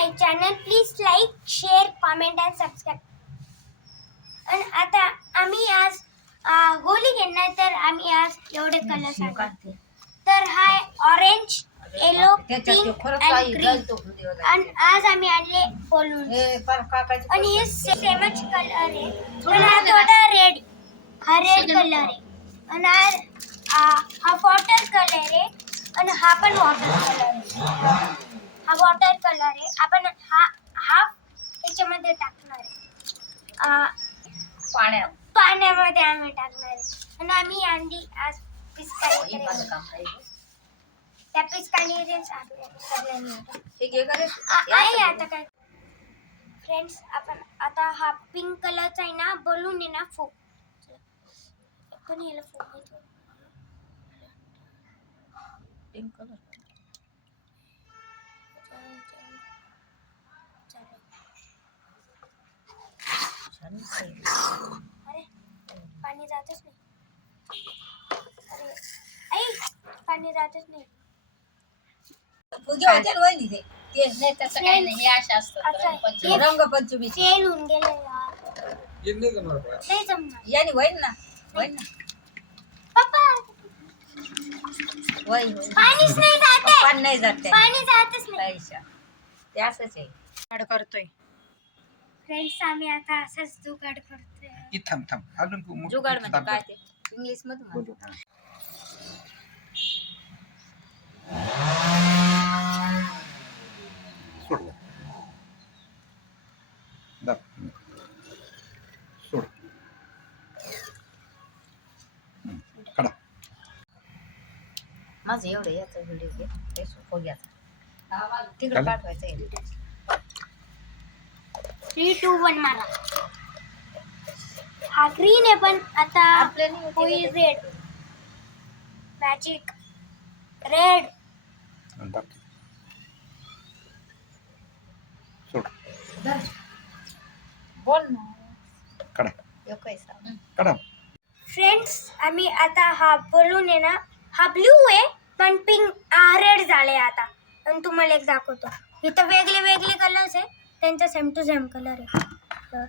My channel please like share comment and subscribe आणि आता आम्ही आज होली घेणार तर आम्ही आज एवढे कलर्स आणले तर हा ऑरेंज येलो पिंक ग्रीन आणि आज आम्ही आणले बलून आणि हे सेमच कलर आहे. पण हा थोडा रेड हा रेड कलर आहे. आणि हा हा वॉटर कलर आहे. आणि हा पण वॉटर कलर आहे. हा वॉटर कलर आहे. आपण हा हा ह्याच्यामध्ये टाकणार आहे. पाण्यात. पाण्यामध्ये आम्ही टाकणार आहे. आणि आम्ही आणली आज पिस्काली त्या पिस्काली सगळ्यांनी आता. काय? फ्रेंड्स आपण आता हा पिंक कलरचा आहे ना बलून आहे ना फोक पण याला फोक अरे पाणी जातच नाही. अरे आई पाणी जातच नाही. तसं काही नाही. हे अशा असतात. अच्छा, रंगपंचमी. रंगपंचमी फेल होऊन गेलं यार. ये नाही जमणार बा. नाही जमणार. याने होईल ना. होईल ना. पप्पा. होईल होईल. पाणीच नाही जाते. पण नाही जात. पाणी जातच नाही. पैसा ते असंच आहे. करतोय. फ्रेंड्स आम्ही आता असंच जुगाड करतोय इ थांब थांब अजून तू मोठं जुगाड म्हणजे काय. ते इंग्लिशमध्ये म्हणतो. हा. सोड बा. दाब. सोड हम्म. काढा माझं एवढं याचा व्हिडिओ घे ते सोपं घ्यायचा तिकडे चालेल. पाठवायचं आहे. थ्री टू वन मारा. हा ग्रीन आहे पण आता होईल रेड मॅजिक रेड. बोल ना. फ्रेंड्स आम्ही आता हा बलून आहे ना हा ब्लू आहे पण पिंक रेड झाले आता. आणि तुम्हाला एक दाखवतो. इथं वेगळे वेगळे कलर्स आहे. त्यांचा सेम टू सेम कलर आहे.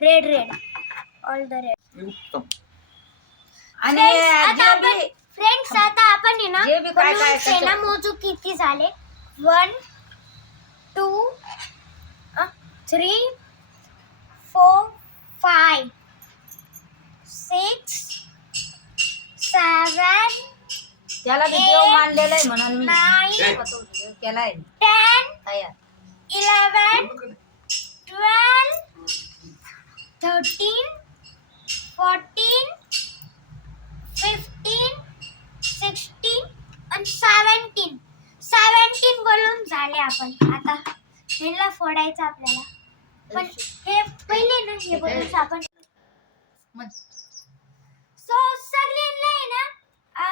Red red all the red उत्तम. आणि आता आपण बी- फ्रेंड्स आता आपण आहे ना जे बी काय काय balloons आहे ना त्याच्यात- मोजू किती झाले? One two three four five six seven त्याला बी देव मानलेलं आहे म्हणून मी नाईन केलाय. टेन तयार. Eleven twelve thirteen fourteen fifteen sixteen आणि सेवन्टीन सेवन्टीन बोलून झाले आपण. आता ह्याला फोडायचं आपल्याला. पण हे पहिले ना हे बोलून आपण सो सगळ्यांना आहे ना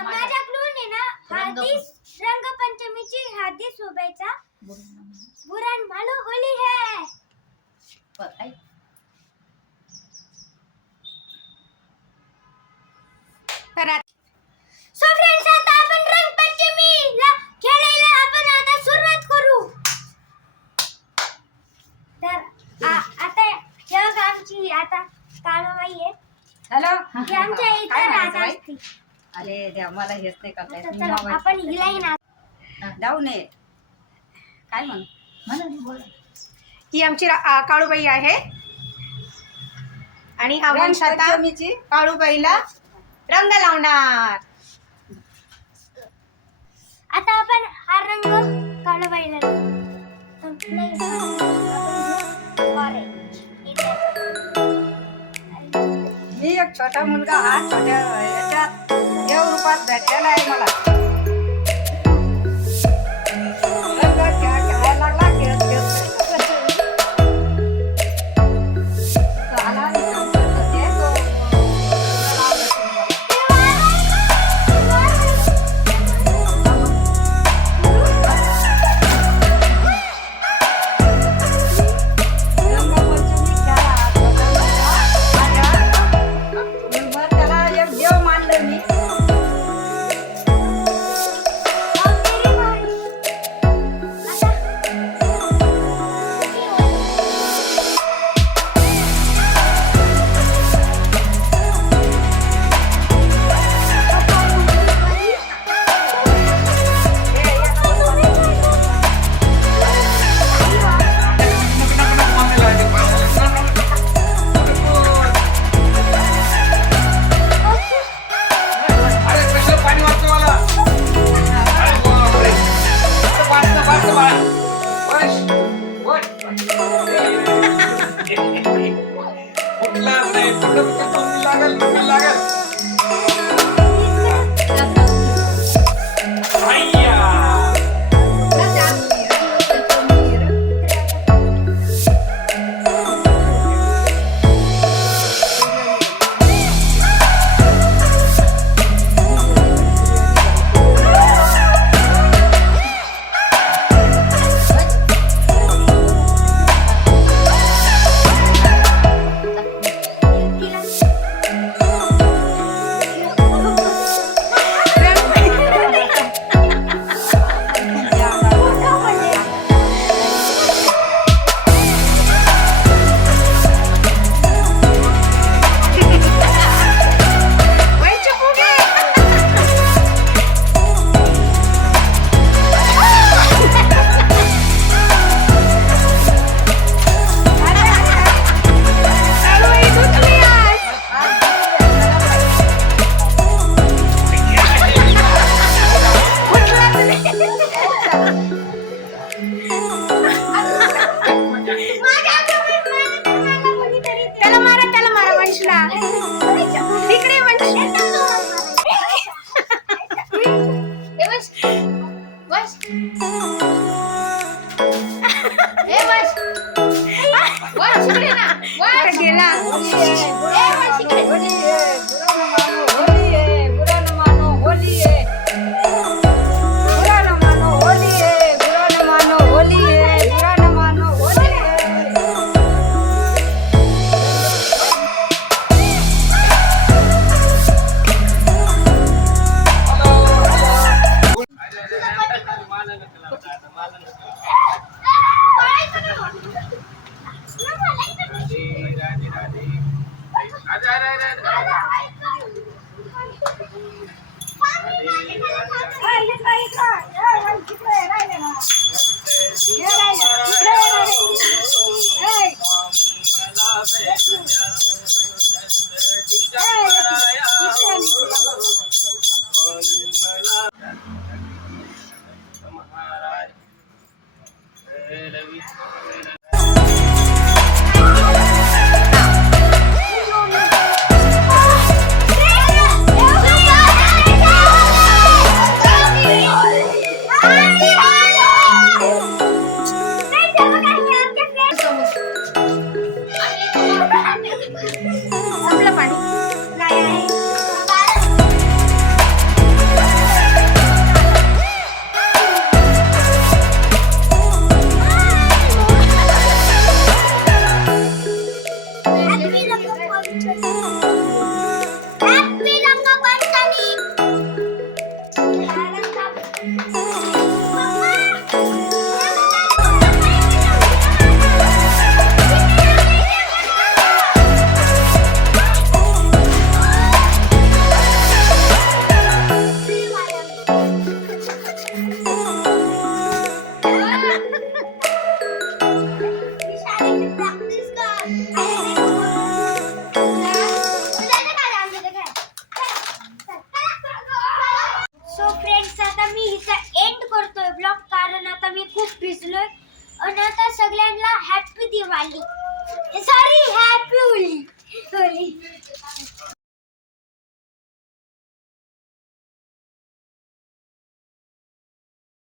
माझ्याकडून आहे ना रंग- हार्दिक रंगपंचमीची हार्दिक शुभेच्छा बोल ना. बुरान मालू होली है बरं, ऐक. सो फ्रेंड्स आता आपण रंगपंचमीला खेळायला आपण आता सुरुवात करू तर आ- आता जग आमची आता काळूबाई आहे हॅलो ही आमच्या इथं बाई? असते अरे देवा मला हेच नाही करता येत. आता मी चला नाव आपण. हिलाही ना हा, जाऊ नये काय म्हण ही आमची रा- आ, काळूबाई आहे आणि हा काळूबाईला रंग लावणार आता आपण हा रंग काळूबाईला लावू. एक छोटा मुलगा हा छोट्या याच्यात देव रूपात भेटलेला आहे मला. लागल लागल Muy bien. Bravo. गेला संपलं सगळ्यांना happy Diwali. Sorry happy Holi Holi